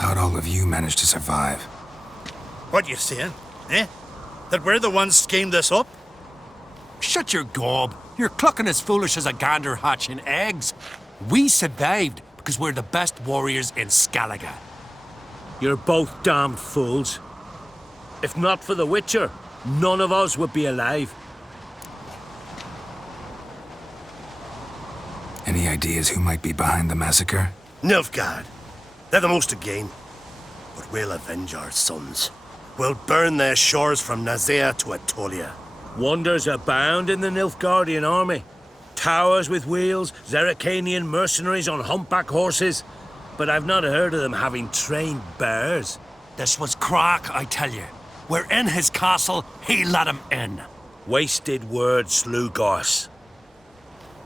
How'd all of you manage to survive? What you saying, eh? That we're the ones schemed this up? Shut your gob. You're clucking as foolish as a gander hatching eggs. We survived because we're the best warriors in Skellige. You're both damned fools. If not for the Witcher, none of us would be alive. Any ideas who might be behind the massacre? Nilfgaard. They're the most to gain. But we'll avenge our sons. We'll burn their shores from Nazea to Atolia. Wonders abound in the Nilfgaardian army. Towers with wheels, Zerrikanian mercenaries on humpback horses. But I've not heard of them having trained bears. This was crack, I tell you. We're in his castle, he let him in. Wasted words, Slugos.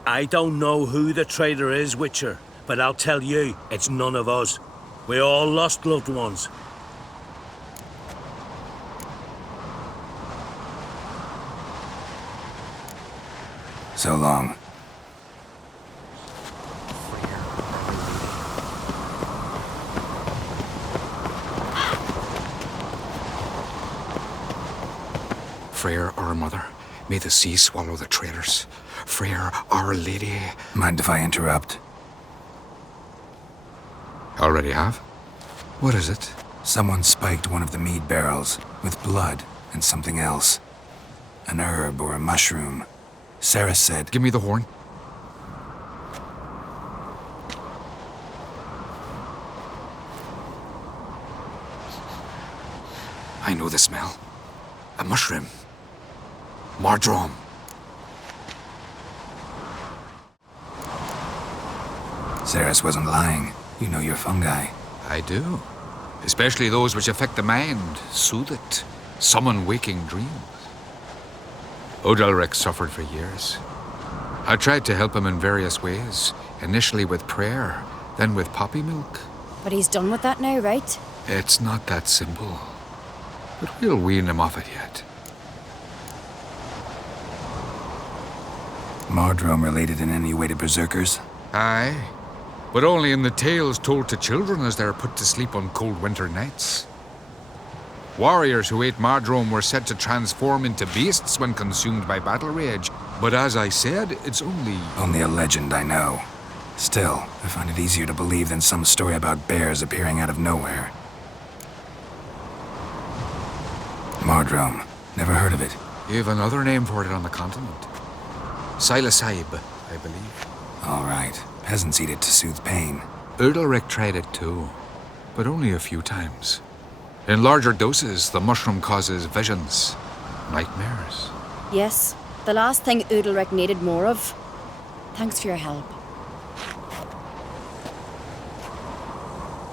I don't know who the traitor is, Witcher, but I'll tell you, it's none of us. We all lost loved ones. So long. Freyr, our mother, may the sea swallow the traitors. Freyr, our lady. Mind if I interrupt? Already have? What is it? Someone spiked one of the mead barrels with blood and something else. An herb or a mushroom. Sarah said... Give me the horn. I know the smell. A mushroom. Mardrome. Ceres wasn't lying. You know your fungi. I do. Especially those which affect the mind, soothe it, summon waking dreams. Odalric suffered for years. I tried to help him in various ways, initially with prayer, then with poppy milk. But he's done with that now, right? It's not that simple. But we'll wean him off it yet. Mardrome related in any way to berserkers? Aye, but only in the tales told to children as they're put to sleep on cold winter nights. Warriors who ate Mardrome were said to transform into beasts when consumed by battle rage, but as I said, it's only... Only a legend, I know. Still, I find it easier to believe than some story about bears appearing out of nowhere. Mardrome. Never heard of it. You've another name for it on the continent. Silasaib, I believe. All right. Peasants eat it to soothe pain. Udalric tried it too, but only a few times. In larger doses, the mushroom causes visions, nightmares. Yes, the last thing Udalric needed more of. Thanks for your help.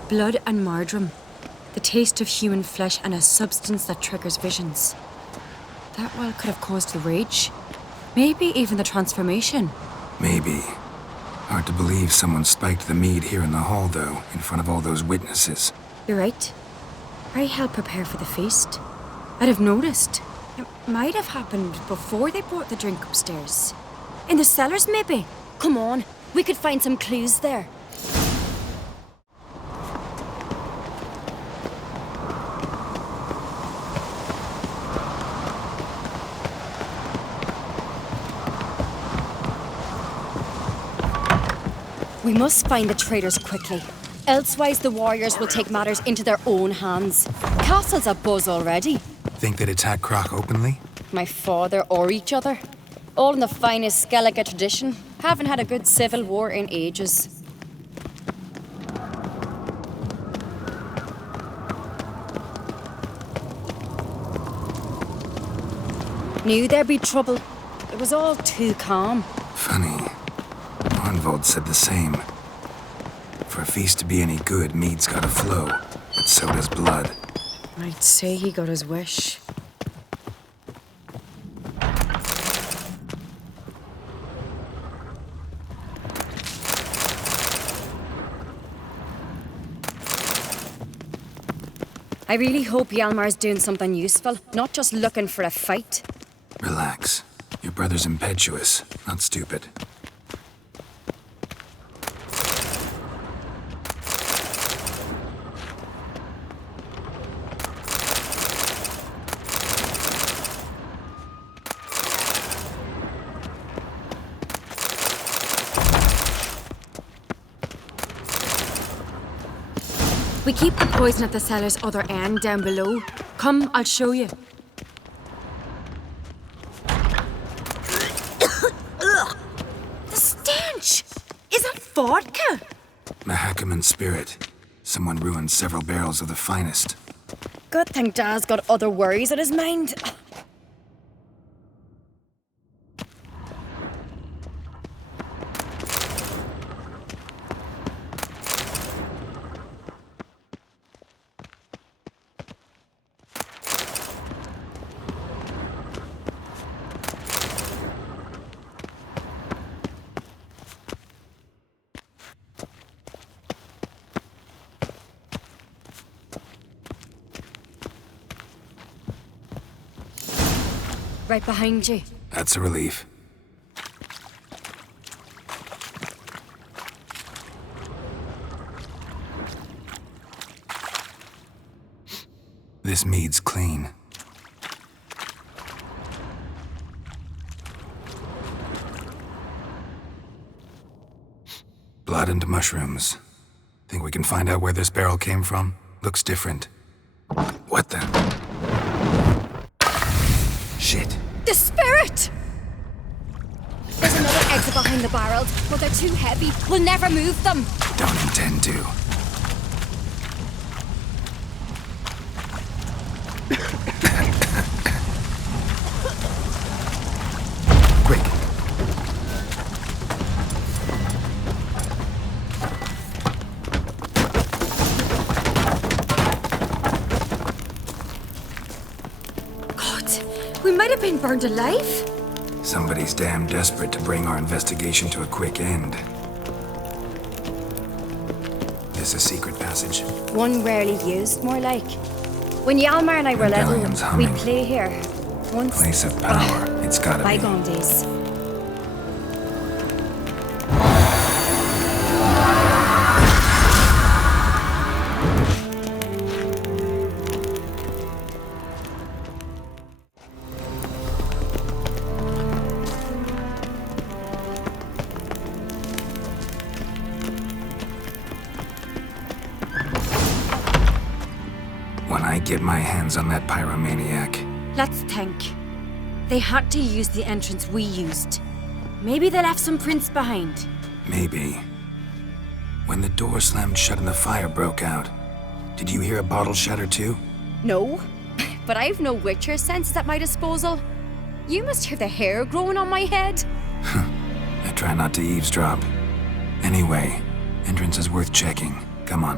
Blood and Mardrome. The taste of human flesh and a substance that triggers visions. That well could have caused the rage. Maybe even the transformation. Maybe. Hard to believe someone spiked the mead here in the hall, though, in front of all those witnesses. You're right. I helped prepare for the feast. I'd have noticed. It might have happened before they brought the drink upstairs. In the cellars, maybe. Come on, we could find some clues there. We must find the traitors quickly. Elsewise, the warriors will take matters into their own hands. Castle's abuzz already. Think they'd attack Croc openly? My father or each other. All in the finest Skellige tradition. Haven't had a good civil war in ages. Knew there'd be trouble. It was all too calm. Funny. Arnvold said the same. For a feast to be any good, mead's gotta flow, but so does blood. I'd say he got his wish. I really hope Hjalmar's doing something useful, not just looking for a fight. Relax. Your brother's impetuous, not stupid. We keep the poison at the cellar's other end down below. Come, I'll show you. The stench! Is that vodka? Mahakaman spirit. Someone ruined several barrels of the finest. Good thing Dad's got other worries on his mind. Right behind you. That's a relief. This mead's clean. Blood and mushrooms. Think we can find out where this barrel came from? Looks different. What the? Shit. The spirit! There's another exit behind the barrels, but they're too heavy. We'll never move them. Don't intend to. Quick. God, we might have been burned alive. Somebody's damn desperate to bring our investigation to a quick end. This a secret passage? One rarely used, more like. When Yalmar and I were Medallion's little, we'd humming. play here. Once. Place of power. It's gotta be. Bygone days. When I get my hands on that pyromaniac, Let's think. They had to use the entrance we used. Maybe they left some prints behind. maybe. When the door slammed shut and the fire broke out, did you hear a bottle shatter too? No, but I've no Witcher senses at my disposal. You must hear the hair growing on my head. I try not to eavesdrop. Anyway, entrance is worth checking. Come on.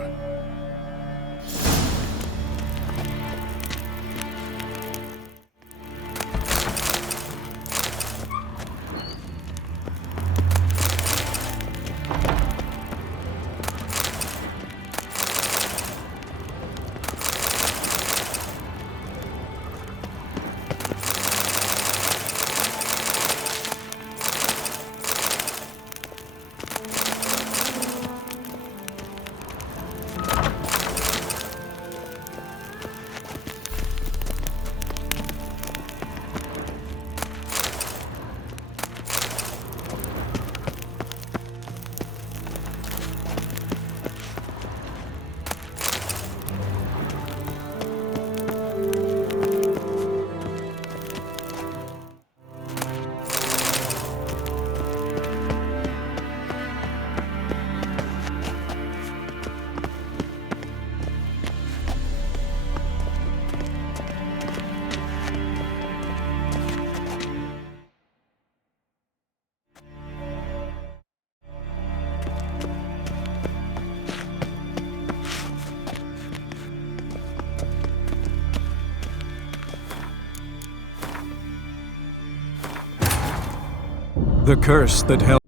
The curse that held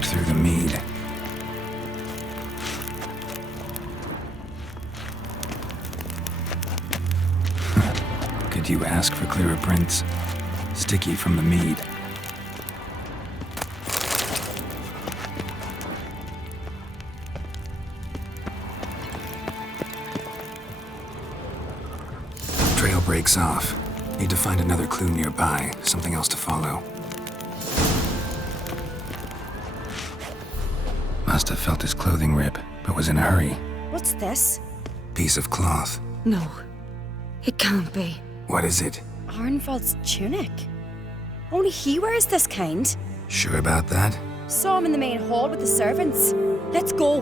walked through the mead. Could you ask for clearer prints? Sticky from the mead. Trail breaks off. Need to find another clue nearby, something else to follow. Must have felt his clothing rip, but was in a hurry. What's this? Piece of cloth. No, it can't be. What is it? Arnvald's tunic. Only he wears this kind. Sure about that? Saw him in the main hall with the servants. Let's go.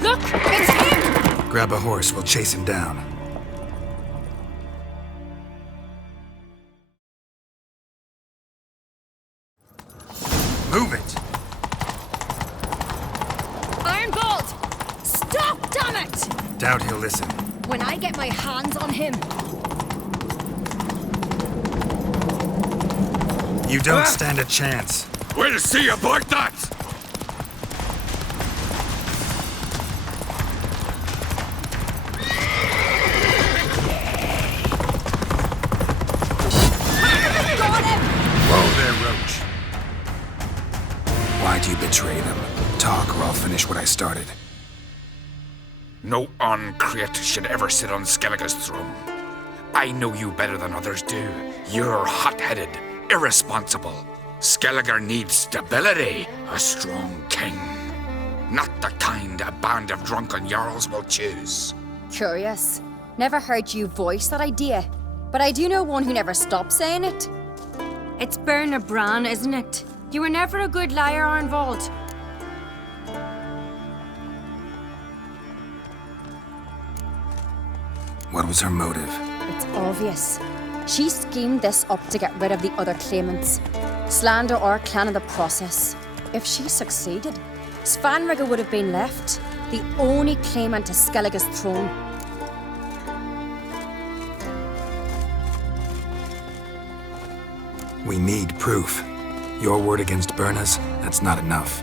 Look, it's him! Grab a horse, we'll chase him down. Move it! Arnvald! Stop, damn it! Doubt he'll listen. When I get my hands on him. You don't stand a chance. We'll see about that! Got him! Whoa there, Roach. Why'd you betray them? Talk or I'll finish what I started. No uncreate should ever sit on Skellige's throne. I know you better than others do. You're hot-headed, irresponsible. Skellige needs stability, a strong king. Not the kind a band of drunken jarls will choose. Curious. Never heard you voice that idea. But I do know one who never stops saying it. It's Berna Bran, isn't it? You were never a good liar, Arnvald. What was her motive? It's obvious. She schemed this up to get rid of the other claimants. Slander our clan in the process. If she succeeded, Svanrige would have been left, the only claimant to Skellige's throne. We need proof. Your word against Berna's, that's not enough.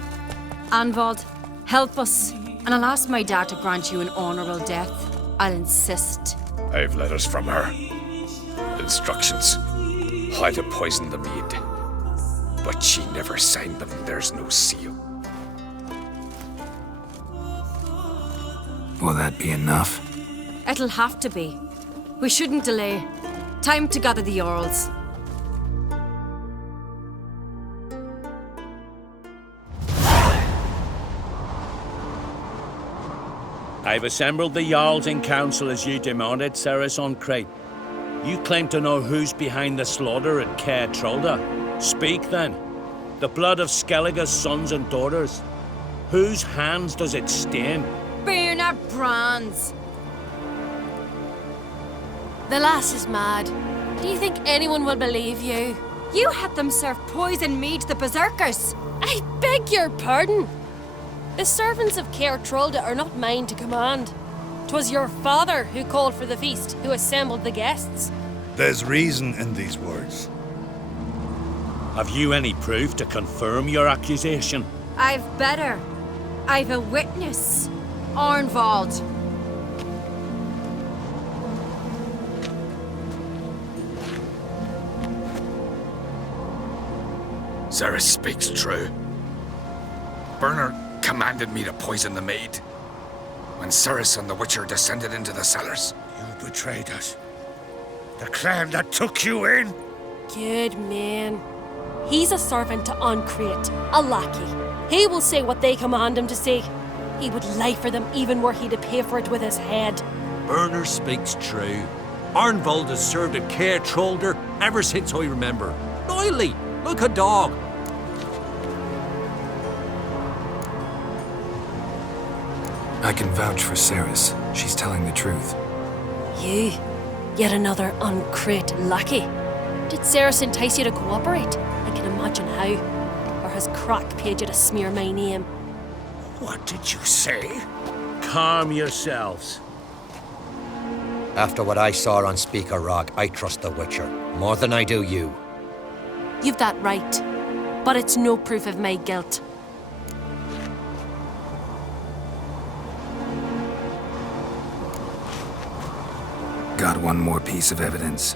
Arnvald, help us, and I'll ask my dad to grant you an honourable death. I'll insist. I've letters from her. Instructions. How to poison the mead. But she never signed them. There's no seal. Will that be enough? It'll have to be. We shouldn't delay. Time to gather the Jarls. I've assembled the Jarls in council as you demanded, Ceres on Crate. You claim to know who's behind the slaughter at Caer Trolda. Speak then. The blood of Skellige's sons and daughters. Whose hands does it stain? Berna Bran's. The lass is mad. Do you think anyone will believe you? You had them serve poison mead to the berserkers. I beg your pardon. The servants of Caer Trolda are not mine to command. 'Twas your father who called for the feast, who assembled the guests. There's reason in these words. Have you any proof to confirm your accusation? I've better. I've a witness. Arnvald. Ceres speaks true. Berna commanded me to poison the maid. When Ceres and the Witcher descended into the cellars. You betrayed us. The clan that took you in. Good man. He's a servant to Ancrete, a lackey. He will say what they command him to say. He would lie for them even were he to pay for it with his head. Berner speaks true. Arnvald has served at Caer Trolda ever since I remember. Loyally, like a dog. I can vouch for Ceres. She's telling the truth. You, yet another Ancrete lackey. Did Ceres entice you to cooperate? I can imagine how. Or has Crack paid you to smear my name? What did you say? Calm yourselves. After what I saw on Speaker Rock, I trust the Witcher more than I do you. You've that right. But it's no proof of my guilt. Got one more piece of evidence.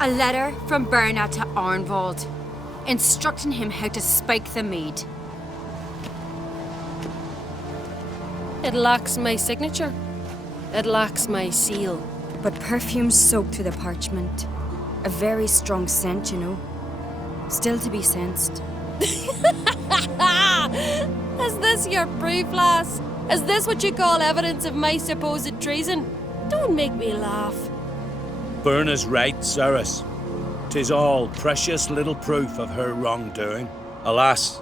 A letter from Berna to Arnvald, instructing him how to spike the mead. It lacks my signature. It lacks my seal. But perfume soaked through the parchment. A very strong scent, you know. Still to be sensed. Is this your proof, lass? Is this what you call evidence of my supposed treason? Don't make me laugh. Berna's right, Cyrus. 'Tis all precious little proof of her wrongdoing. Alas,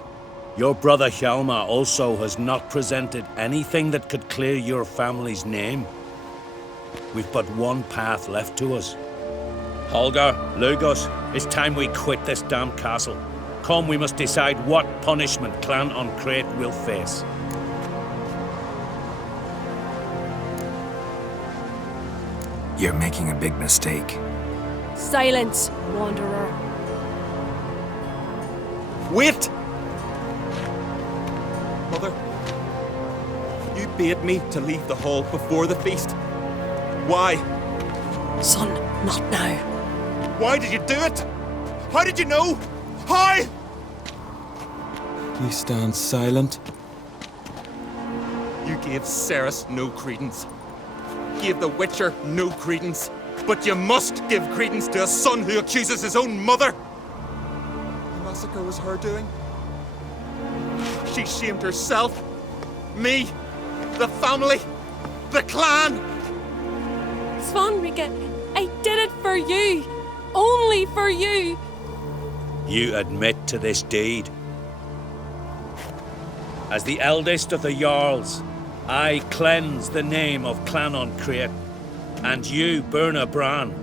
your brother Hjalmar also has not presented anything that could clear your family's name. We've but one path left to us. Holger, Lugos, it's time we quit this damn castle. Come, we must decide what punishment Clan on Crate will face. You're making a big mistake. Silence, wanderer. Wait! Mother, you bade me to leave the hall before the feast. Why? Son, not now. Why did you do it? How did you know? How? You stand silent. You gave Ceres no credence. Gave the Witcher no credence. But you must give credence to a son who accuses his own mother. The massacre was her doing. She shamed herself, me, the family, the clan. Svanrika, I did it for you. Only for you. You admit to this deed. As the eldest of the Jarls, I cleanse the name of Clan on Crate, and you, Berna Bran,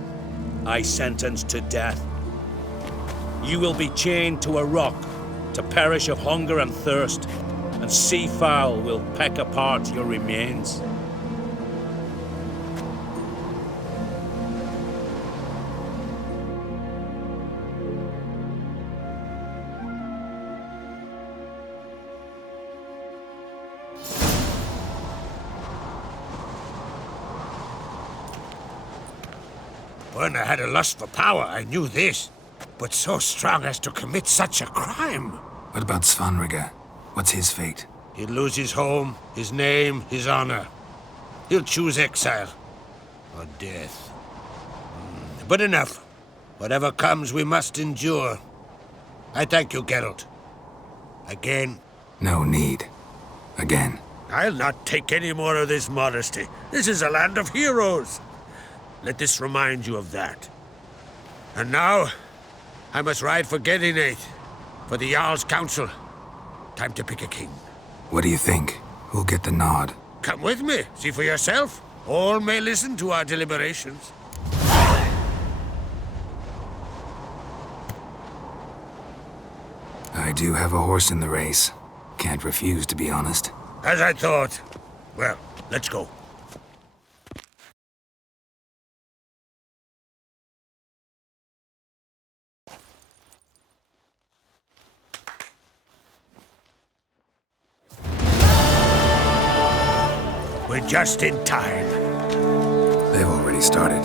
I sentence to death. You will be chained to a rock to perish of hunger and thirst, and sea fowl will peck apart your remains. Berna had a lust for power, I knew this. But so strong as to commit such a crime. What about Svanrika? What's his fate? He'll lose his home, his name, his honor. He'll choose exile. Or death. But enough. Whatever comes, we must endure. I thank you, Geralt. Again. No need. Again. I'll not take any more of this modesty. This is a land of heroes. Let this remind you of that. And now, I must ride for Gedinate, for the Jarl's Council. Time to pick a king. What do you think? Who'll get the nod? Come with me, see for yourself. All may listen to our deliberations. I do have a horse in the race. Can't refuse, to be honest. As I thought. Well, let's go. We're just in time. They've already started.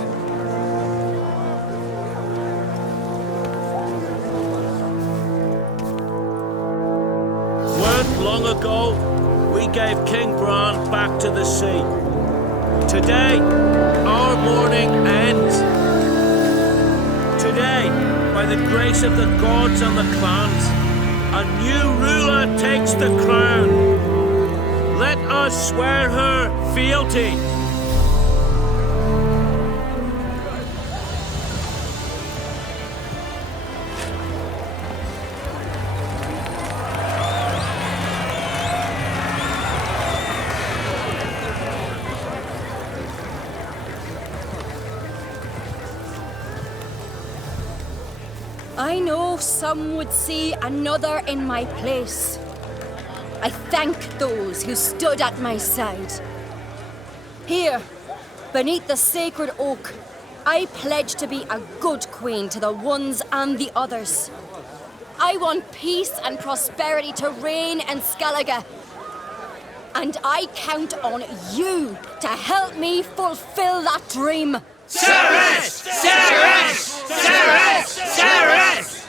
Weren't long ago, we gave King Bran back to the sea. Today, our mourning ends. Today, by the grace of the gods and the clans, a new ruler takes the crown. Let us swear her fealty. I know some would see another in my place. I thank those who stood at my side. Here, beneath the sacred oak, I pledge to be a good queen to the ones and the others. I want peace and prosperity to reign in Skellige. And I count on you to help me fulfill that dream. Ceres! Ceres! Ceres! Ceres!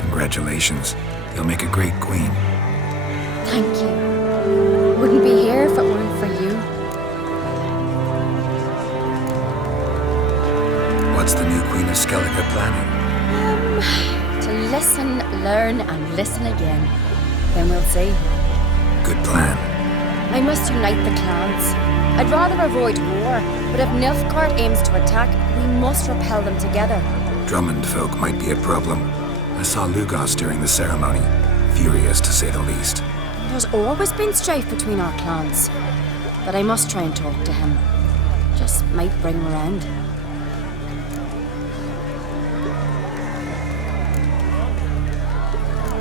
Congratulations. You'll make a great queen. Thank you. Wouldn't be here if it weren't for you. What's the new Queen of Skellige planning? To listen, learn, and listen again. Then we'll see. Good plan. I must unite the clans. I'd rather avoid war, but if Nilfgaard aims to attack, we must repel them together. Drummond folk might be a problem. I saw Lugos during the ceremony. Furious, to say the least. There's always been strife between our clans. But I must try and talk to him. Just might bring him around.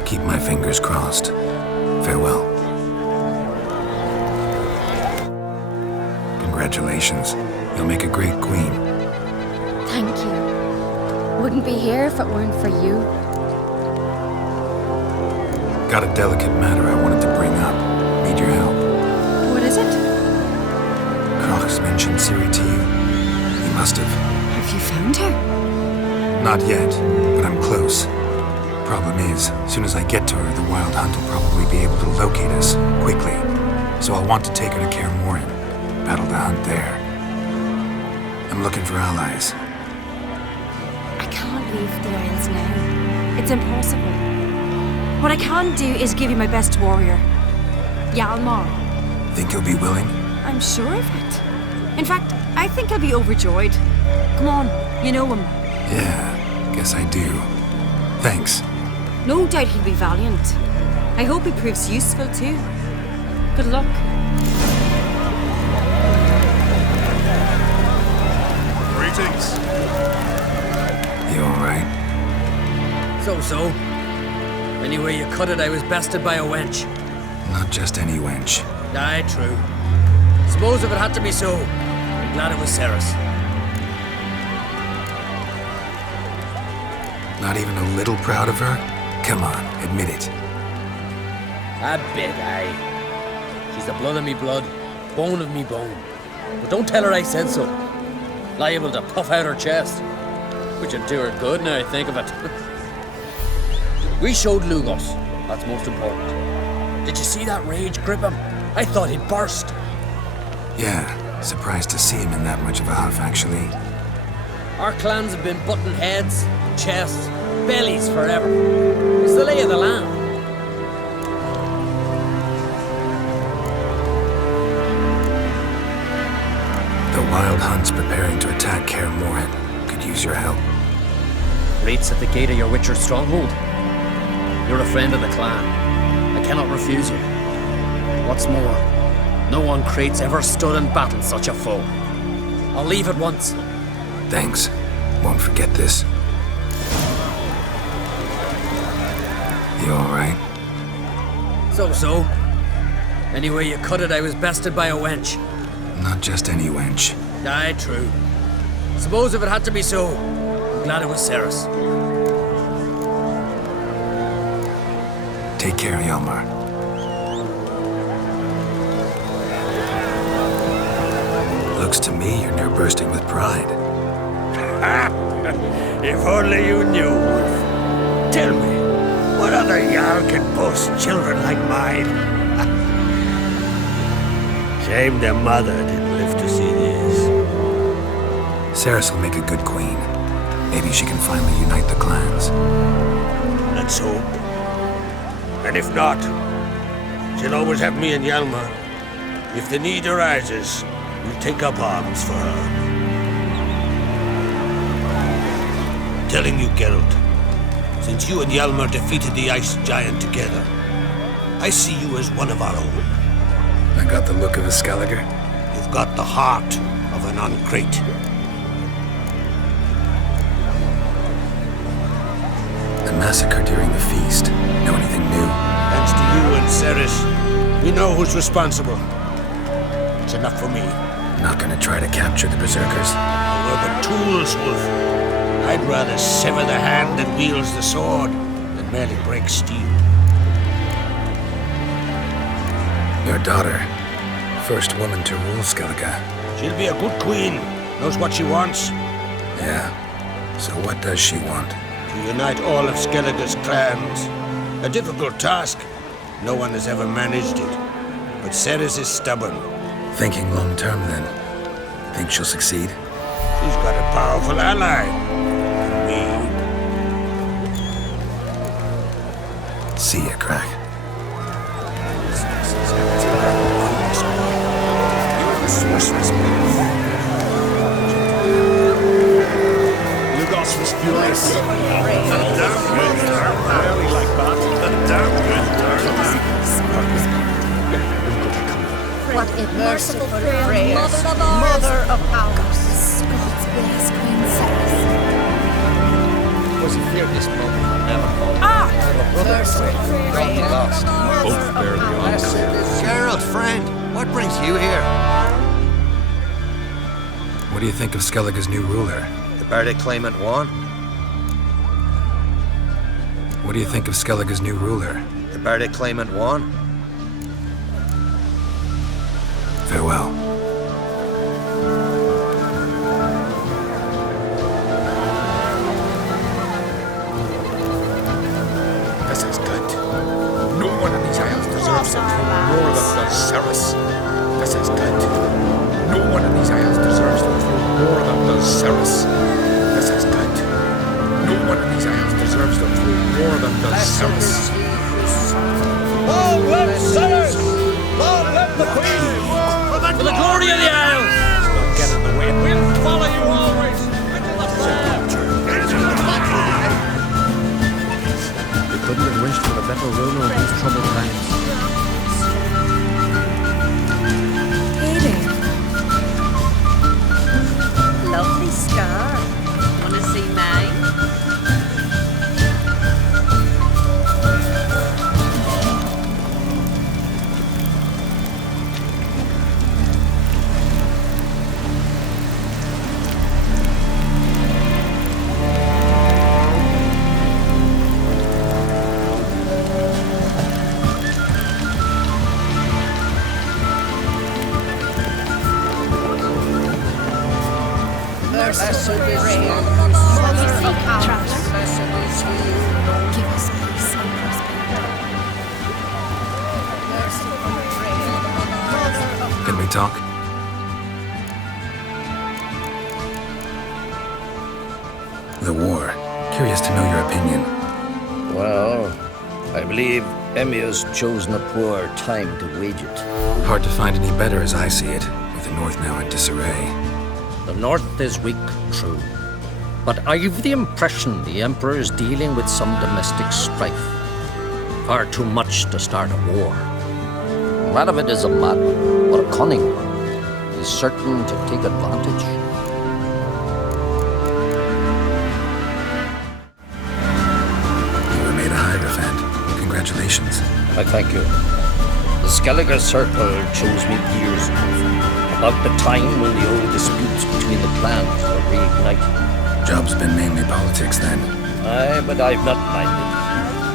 Keep my fingers crossed. Farewell. Congratulations. You'll make a great queen. Thank you. Wouldn't be here if it weren't for you. Got a delicate matter I wanted to bring up. Need your help. What is it? Croc's mentioned Ciri to you. He must have. Have you found her? Not yet, but I'm close. Problem is, as soon as I get to her, the Wild Hunt will probably be able to locate us quickly. So I'll want to take her to Kaer Morhen. Battle the hunt there. I'm looking for allies. I can't leave the Isles now. It's impossible. What I can do is give you my best warrior, Hjalmar. Think you'll be willing? I'm sure of it. In fact, I think I'll be overjoyed. Come on, you know him. Yeah, guess I do. Thanks. No doubt he'll be valiant. I hope he proves useful too. Good luck. Greetings. You alright? So. Anyway you cut it, I was bested by a wench. Not just any wench. Aye, true. Suppose if it had to be so, I'm glad it was Ceres. Not even a little proud of her? Come on, admit it. A bit, aye. She's the blood of me blood, bone of me bone. But don't tell her I said so. Liable to puff out her chest. Which would do her good now I think of it. We showed Lugos. That's most important. Did you see that rage grip him? I thought he'd burst. Yeah, surprised to see him in that much of a huff, actually. Our clans have been butting heads, chests, bellies forever. It's the lay of the land. The Wild Hunt's preparing to attack Kaer Morhen. Could use your help. Raid's at the gate of your Witcher stronghold. You're a friend of the clan. I cannot refuse you. What's more, no one Crate's ever stood in battle such a foe. I'll leave at once. Thanks. Won't forget this. You alright? So. Anyway you cut it, I was bested by a wench. Not just any wench. Aye, true. Suppose if it had to be so, I'm glad it was Ceres. Take care, Hjalmar. Looks to me you're near bursting with pride. If only you knew, Wolf. Tell me, what other Jarl can boast children like mine? Shame their mother didn't live to see this. Ceres will make a good queen. Maybe she can finally unite the clans. Let's hope. And if not, she'll always have me and Hjalmar. If the need arises, we'll take up arms for her. Telling you, Geralt, since you and Hjalmar defeated the Ice Giant together, I see you as one of our own. I got the look of a Skelliger. You've got the heart of an Uncrate. The massacre during the feast. Know anything new? Thanks to you and Ceres, we know who's responsible. It's enough for me. Not gonna try to capture the berserkers. We're but tools, Wolf. I'd rather sever the hand that wields the sword than merely break steel. Your daughter. First woman to rule Skellige. She'll be a good queen. Knows what she wants. Yeah. So what does she want? To unite all of Skellige's clans. A difficult task. No one has ever managed it. But Ceres is stubborn. Thinking long term, then. Think she'll succeed? She's got a powerful ally. Me. See ya, Crack. Lugos was furious. The damn good term. I really like that. The damn good term. What a merciful prayer, mother of ours. God's bless Queen Ceres. Was he feared this moment? Never called. Merciful prayer, Both bear the honor. Geralt, friend, what brings you here? What do you think of Skellige's new ruler? The verdict claimant won. What do you think of Skellige's new ruler? The verdict claimant won. Farewell. This is good. No one in these isles deserves it more than does Ceres. This is good. No one in these isles deserves the throne more than does Ceres. This is good. No one in these isles deserves the throne more than does Ceres. Long live Ceres! Long live the Queen! For the glory of the Isles! Don't get in the way. We'll follow you always. We couldn't have wished for a better ruler in these troubled times. Hey there. Lovely scar. Wanna see mine? the war. Curious to know your opinion. Well, I believe Emir's chosen a poor time to wage it. Hard to find any better as I see it, with the North now in disarray. The North is weak, true. But I've the impression the Emperor is dealing with some domestic strife. Far too much to start a war. Radovid is a madman, but a cunning one. He's certain to take advantage. You were made a Hierophant. Congratulations. I thank you. The Skellige Circle chose me years ago, about the time when the old disputes between the clans were reignited. Job's been mainly politics then. Aye, but I've not minded.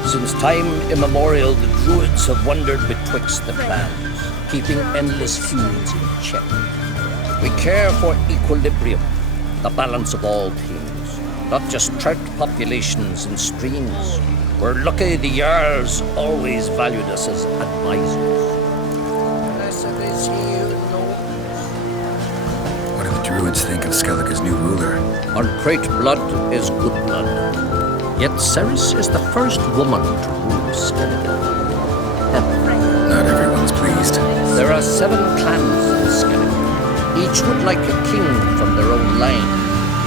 Since time immemorial, the Druids have wandered betwixt the clans, keeping endless feuds in check. We care for equilibrium, the balance of all things, not just trout populations and streams. We're lucky the Jarls always valued us as advisors. Blessed is he who knows. What do the Druids think of Skellige's new ruler? Uncrate blood is good blood. Yet Ceres is the first woman to rule Skellige. Not everyone's pleased. There are 7 clans in Skellige. Each would like a king from their own line,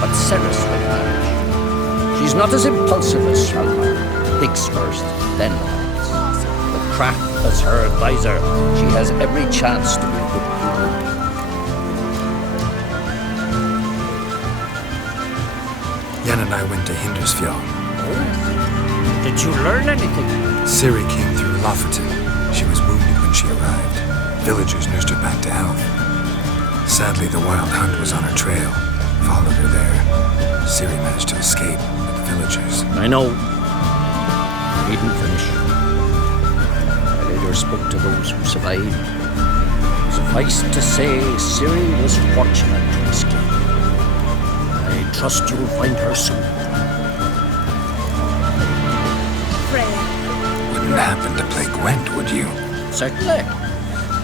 but Ceres will manage. She's not as impulsive as Shalmar. Thinks first, then acts. With craft as her advisor, she has every chance to be a good ruler. Yen and I went to Hindersfjall. Did you learn anything? Ciri came through Lofferton. She was wounded when she arrived. Villagers nursed her back to health. Sadly, the Wild Hunt was on her trail. Followed her there. Ciri managed to escape, but the villagers... I know. I didn't finish. I later spoke to those who survived. Suffice to say, Ciri was fortunate to escape. I trust you'll find her soon. Wouldn't happen to play Gwent, would you? Certainly.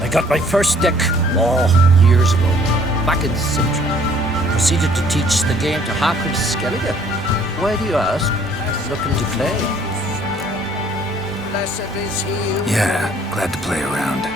I got my first deck, years ago, back in Sintra. Proceeded to teach the game to half of Skellige. Why do you ask? Looking to play? Blessed is he. Yeah, glad to play around.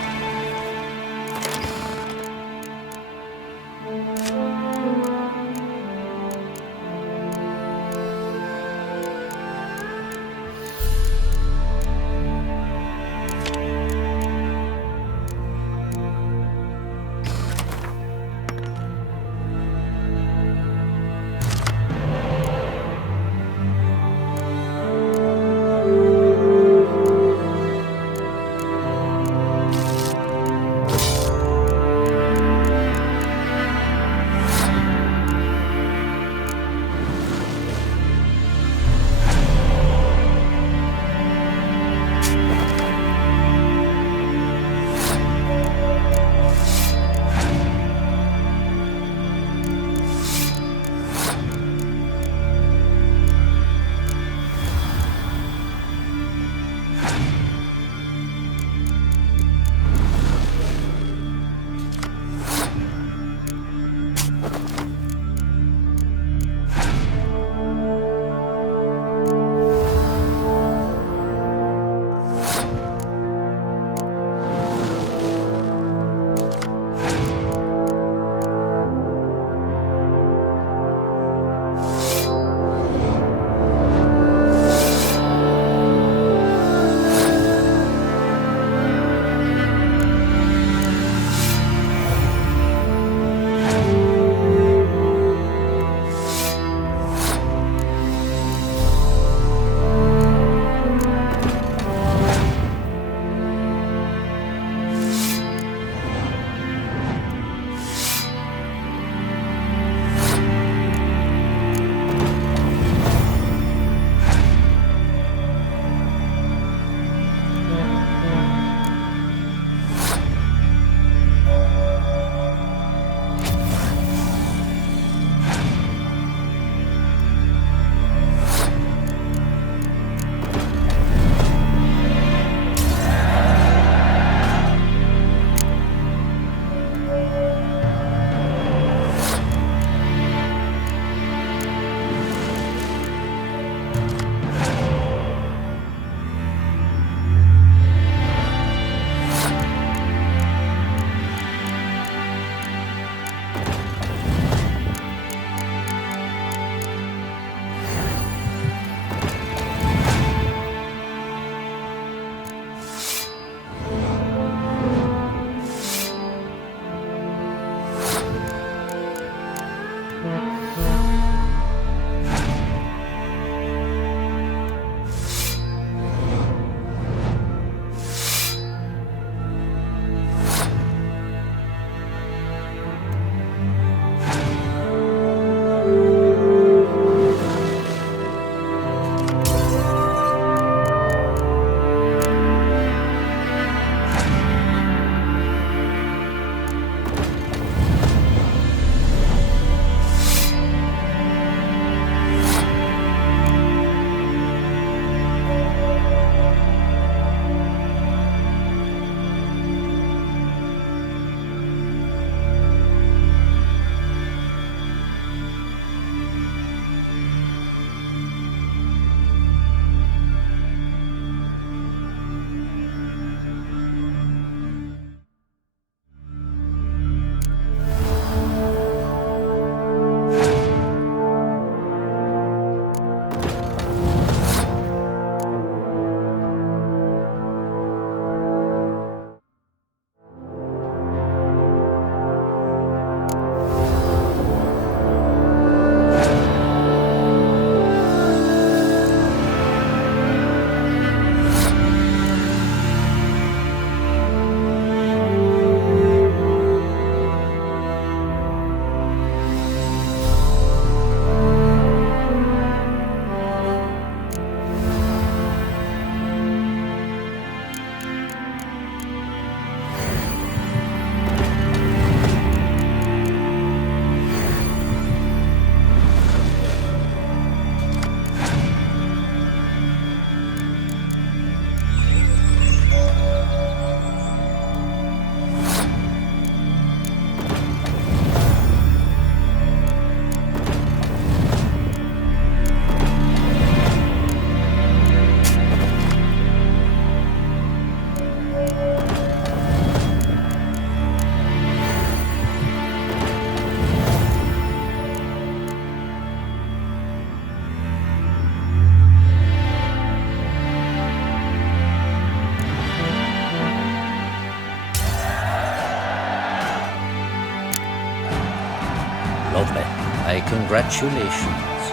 Congratulations.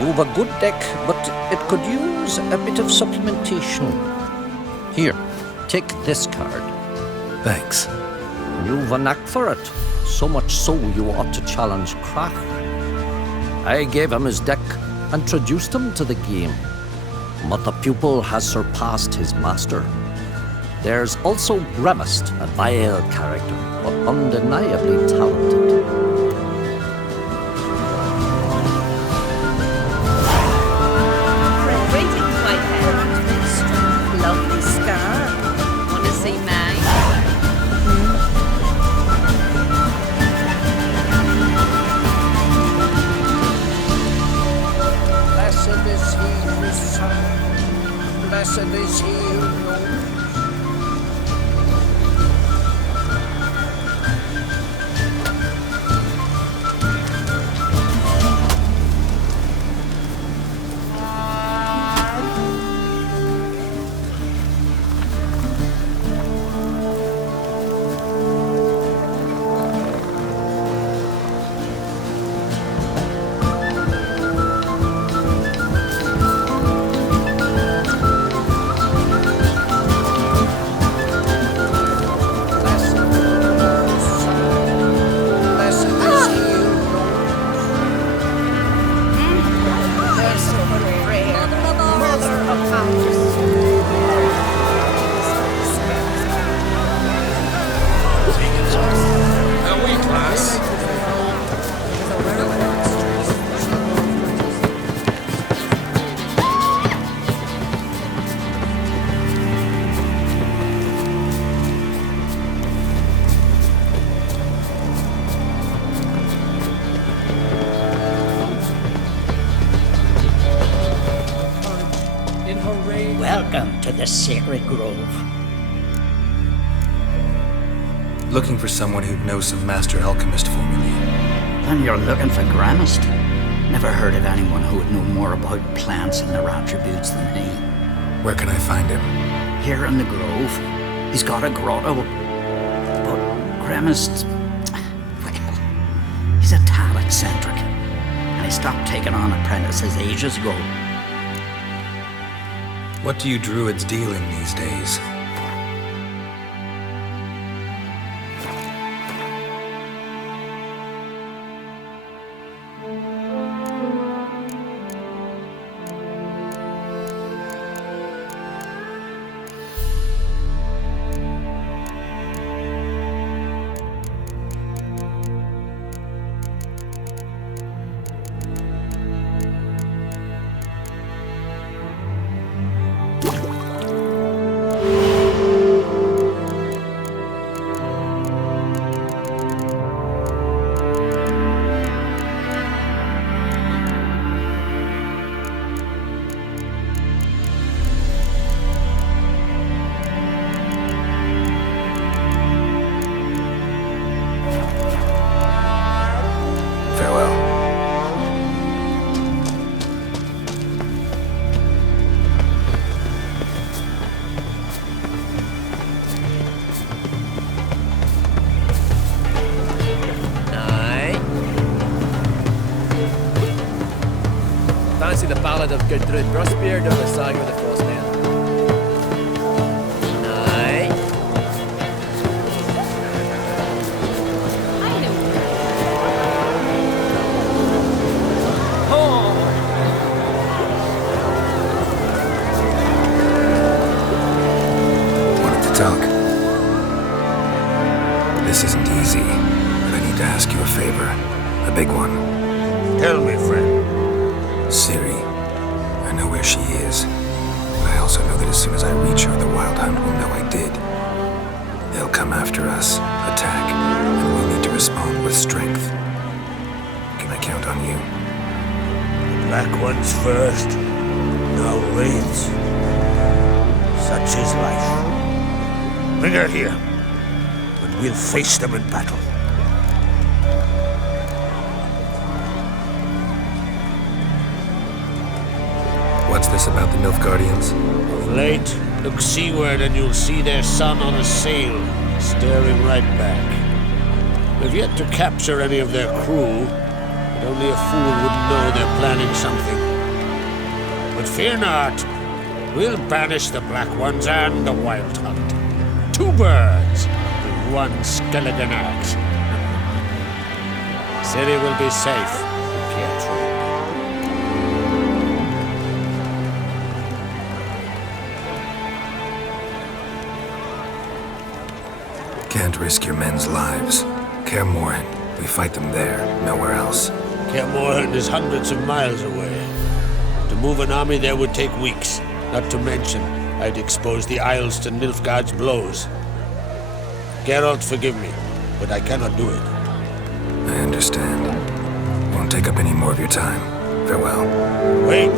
You've a good deck, but it could use a bit of supplementation. Here, take this card. Thanks. You've a knack for it. So much so you ought to challenge Krach. I gave him his deck, introduced him to the game. But the pupil has surpassed his master. There's also Gramist, a vile character, but undeniably talented. Greetings, my parent. Lovely scar. Want to see mine? Blessed is he who serves. Blessed is he who knows. Welcome to the Sacred Grove. Looking for someone who knows some master alchemist formulae. And you're looking for Gramist? Never heard of anyone who would know more about plants and their attributes than he. Where can I find him? Here in the Grove. He's got a grotto. But Gramist, well, he's a tad eccentric. And he stopped taking on apprentices ages ago. What do you druids deal in these days? Fancy the ballad of Gertrude Brusbeard or the saga of the Frost Man? Aye. Wanted to talk. This isn't easy, but I need to ask you a favor. A big one. Tell me, friend. Siri. I know where she is. But I also know that as soon as I reach her, the Wild Hunt will know I did. They'll come after us, attack, and we'll need to respond with strength. Can I count on you? The Black One's first. Now reigns. Such is life. Bring her here, and we'll face them in battle. What's this about the Nilfgaardians? Of late, look seaward and you'll see their sun on a sail, staring right back. We've yet to capture any of their crew, but Only a fool wouldn't know they're planning something. But fear not. We'll banish the Black Ones and the Wild Hunt. 2 birds with 1 skeleton axe. City will be safe for Pietro. Can't risk your men's lives. Kaer Morhen. We fight them there, nowhere else. Kaer Morhen is hundreds of miles away. To move an army there would take weeks. Not to mention, I'd expose the Isles to Nilfgaard's blows. Geralt, forgive me, but I cannot do it. I understand. Won't take up any more of your time. Farewell. Wait!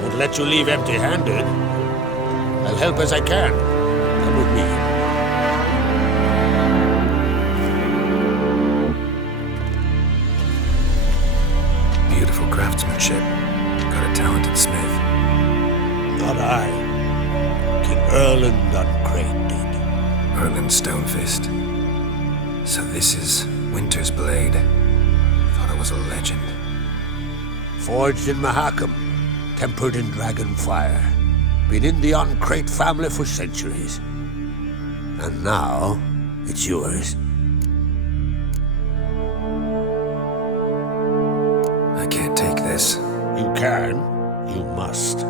Won't let you leave empty-handed. I'll help as I can. Come with me. Beautiful craftsmanship. Got a talented smith. Not I. King Erland Uncrate did. Erland Stonefist. So this is Winter's Blade. Thought it was a legend. Forged in Mahakam. Tempered in dragon fire. Been in the Uncrate family for centuries. And now, it's yours. I can't take this. You can. You must.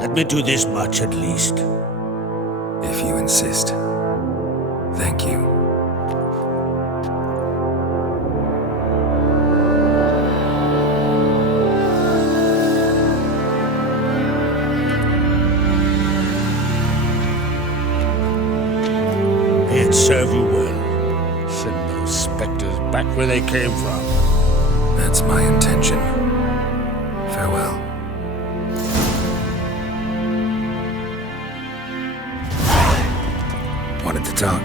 Let me do this much at least. If you insist. Thank you. May it serve you well. Send those specters back where they came from. That's my intention. Farewell. Wanted to talk.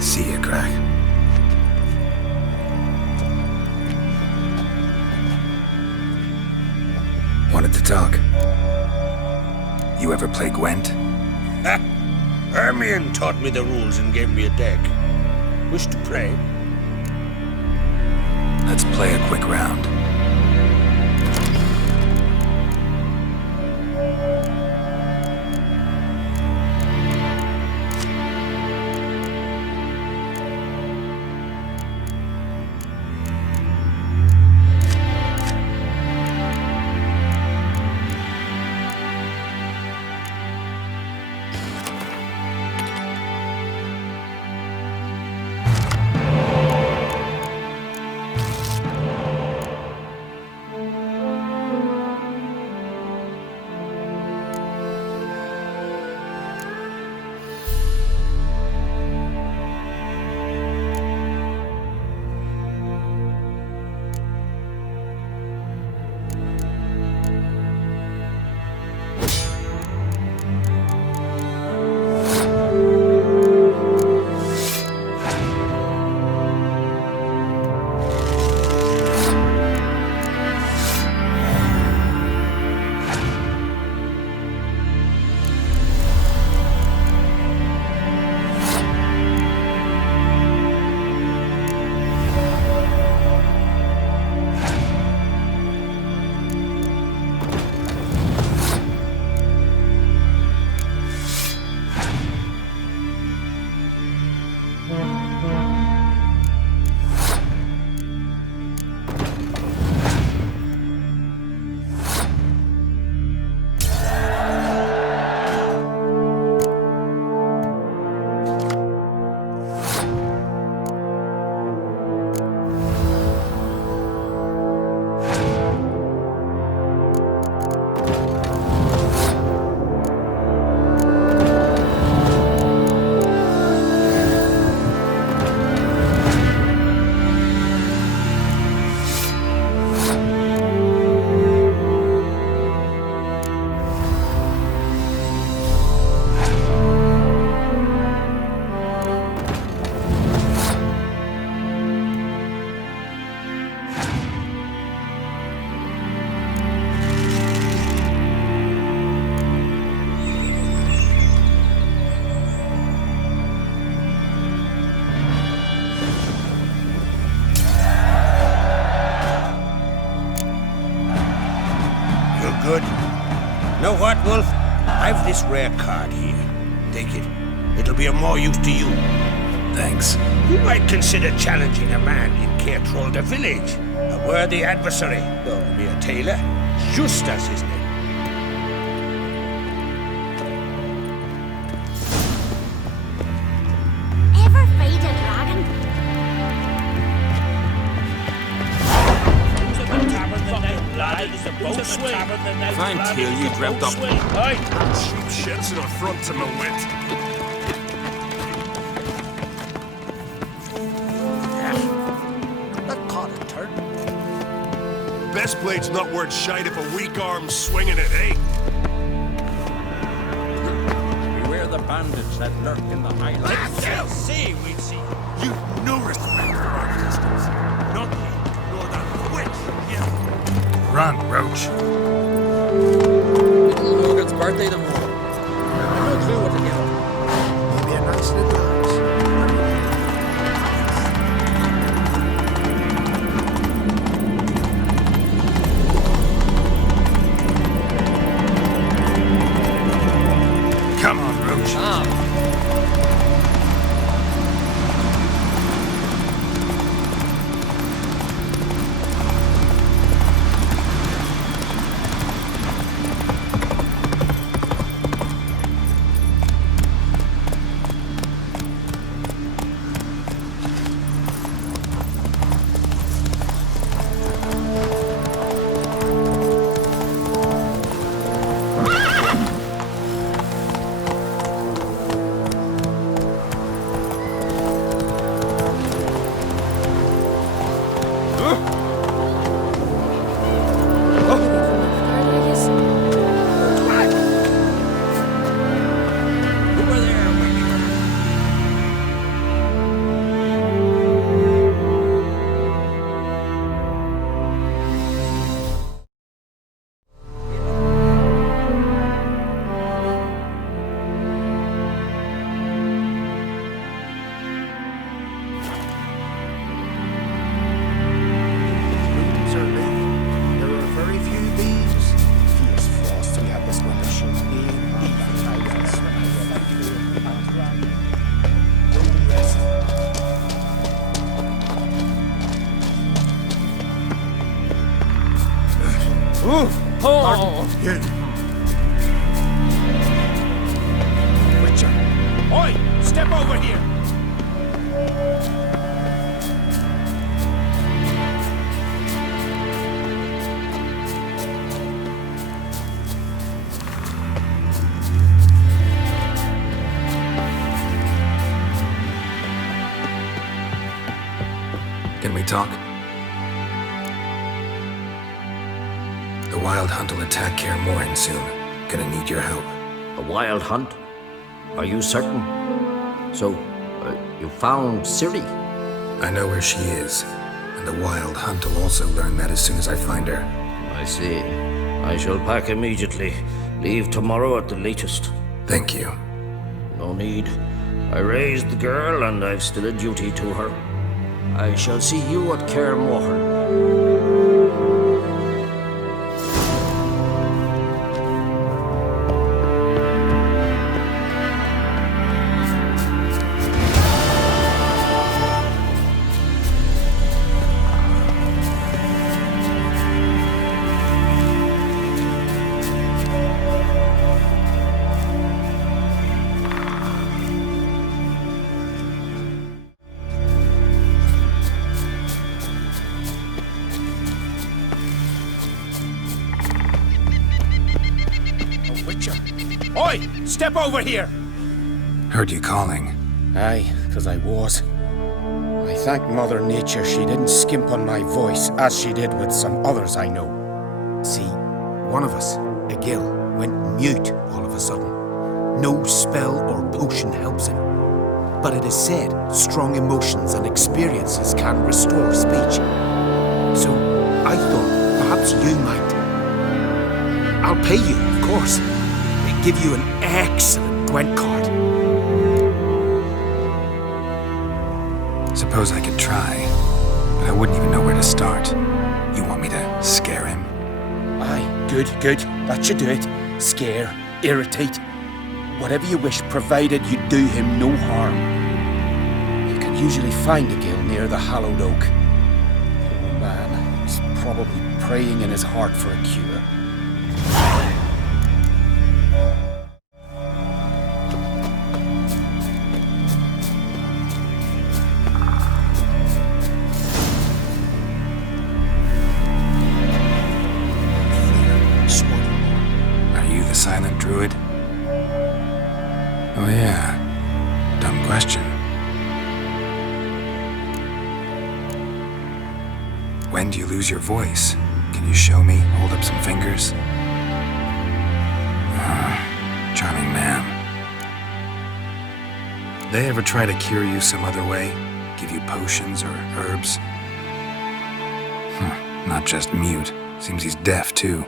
See ya, Crack. Wanted to talk. You ever play Gwent? Ha! Hermione taught me the rules and gave me a deck. Wish to play? Let's play a quick round. good. Know what, Wolf? I've this rare card here. Take it. It'll be of more use to you. Thanks. You might consider challenging a man in Caertrolda village. A worthy adversary, though a mere tailor. Just as his name. Ever fight a dragon? Thank you, you dreamt up. Cheap shit's an affront to my wit. That caught a turn. Best blade's not worth shite if a weak arm's swinging it, eh? Beware the bandits that lurk in the highlands. Let's see, we'd see. You've no respect for our existence. Not me, nor that witch, yeah. Run, Roach. Little Logan's birthday tomorrow. I've no clue what to get him. Maybe a nice little house. Come on, Roach. Witcher! Oi! Step over here! Can we talk? The Wild Hunt will attack Kaer Morhen soon. Gonna need your help. A wild hunt? Are you certain? So, you found Ciri? I know where she is, and the Wild Hunt will also learn that as soon as I find her. I see. I shall pack immediately. Leave tomorrow at the latest. Thank you. No need. I raised the girl, and I've still a duty to her. I shall see you at Kaer Morhen. Oi! Step over here! Heard you calling. Aye, 'cause I was. I thank Mother Nature she didn't skimp on my voice as she did with some others I know. See, one of us, a gill, went mute all of a sudden. No spell or potion helps him. But it is said strong emotions and experiences can restore speech. So I thought perhaps you might. I'll pay you, of course. Give you an excellent Gwent card. Suppose I could try, but I wouldn't even know where to start. You want me to scare him? Aye, good. That should do it. Scare, irritate. Whatever you wish, provided you do him no harm. You can usually find a gill near the hallowed oak. Poor man, he's probably praying in his heart for a cure. Silent druid? Oh yeah. Dumb question. When do you lose your voice? Can you show me? Hold up some fingers? Charming man. They ever try to cure you some other way? Give you potions or herbs? Not just mute. Seems he's deaf too.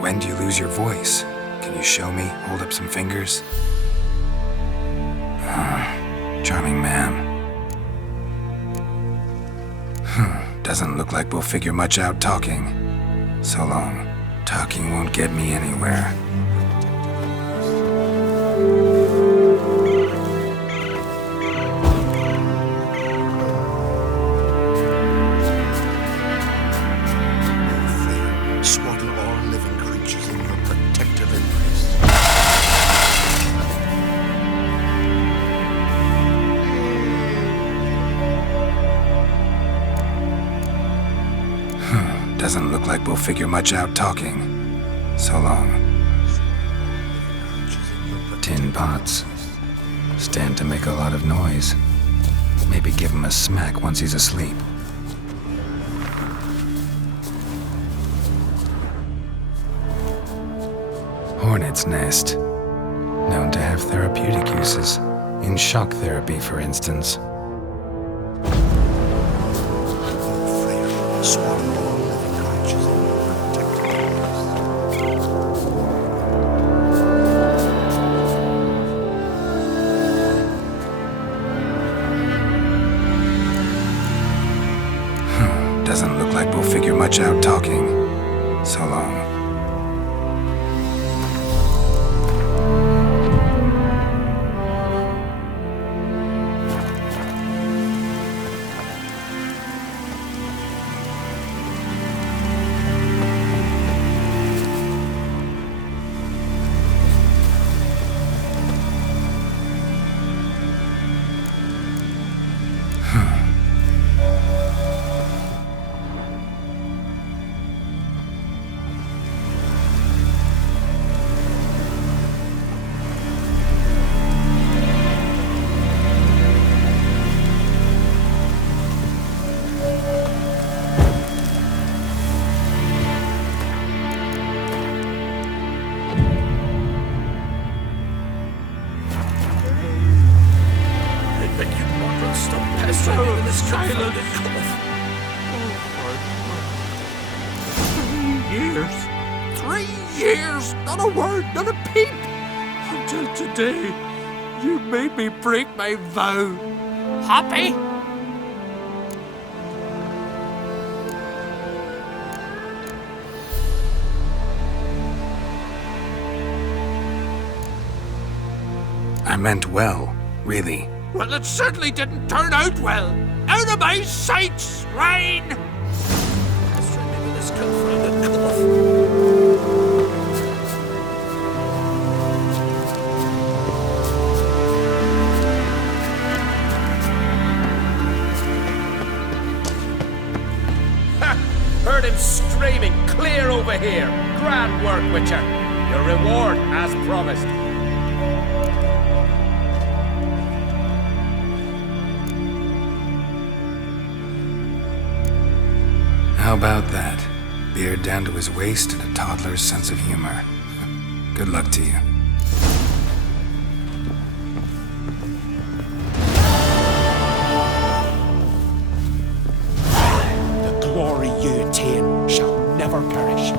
When do you lose your voice? Can you show me? Hold up some fingers? Charming man. Doesn't look like we'll figure much out talking. So long. Talking won't get me anywhere. Doesn't look like we'll figure much out talking. So long. Tin pots. Stand to make a lot of noise. Maybe give him a smack once he's asleep. Hornet's nest. Known to have therapeutic uses. In shock therapy, for instance. Doesn't look like we'll figure much out talking. So long. Years, not a word, not a peep. Until today, you made me break my vow. Happy? I meant well, really. Well, it certainly didn't turn out well. Out of my sight, swine! Heard him screaming, clear over here. Grand work, Witcher. Your reward, as promised. How about that? Beard down to his waist and a toddler's sense of humor. Good luck to you. The glory you attain shall never perish.